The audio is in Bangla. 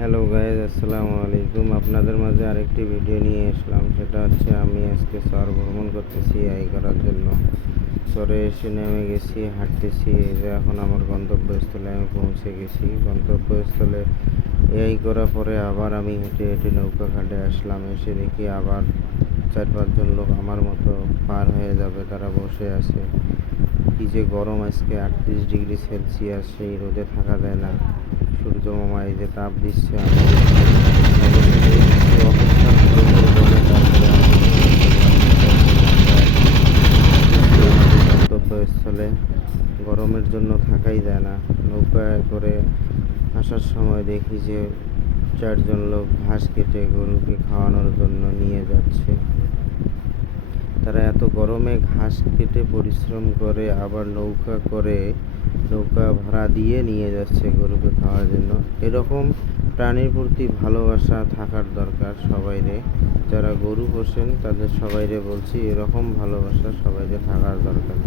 হ্যালো গাইজ, আসসালামু আলাইকুম। আপনাদের মাঝে আরেকটি ভিডিও নিয়ে আসলাম। সেটা হচ্ছে আমি আজকে চর ভ্রমণ করতেছি এই করার জন্য। চরে এসে নেমে গেছি, হাঁটতেছি। এই যে এখন আমার গন্তব্যস্থলে আমি পৌঁছে গেছি। গন্তব্যস্থলে এই করার পরে আবার আমি হেঁটে হেঁটে নৌকা ঘাটে আসলাম। এসে দেখি আবার 4-5 জন লোক আমার মতো পার হয়ে যাবে, তারা বসে আছে। কি যে গরম আজকে, 38 ডিগ্রি সেলসিয়াস, সেই রোদে থাকা যায় না। সূর্য মামা এই যে তাপ দিচ্ছে, গন্তব্যস্থলে গরমের জন্য থাকাই যায় না। নৌকায় করে আসার সময় দেখি যে 4 জন লোক ঘাস কেটে গরুকে খাওয়ানোর জন্য নিয়ে যাচ্ছে। তারা এত গরমে ঘাস কেটে পরিশ্রম করে আবার নৌকা ভাড়া দিয়ে নিয়ে যাচ্ছে গরুকে খাওয়ার জন্য। এরকম প্রাণীর প্রতি ভালোবাসা থাকার দরকার সবাইরে। যারা গরু পোষেন তাদের সবাইরে বলছি, এরকম ভালোবাসা সবাইরে থাকার দরকার।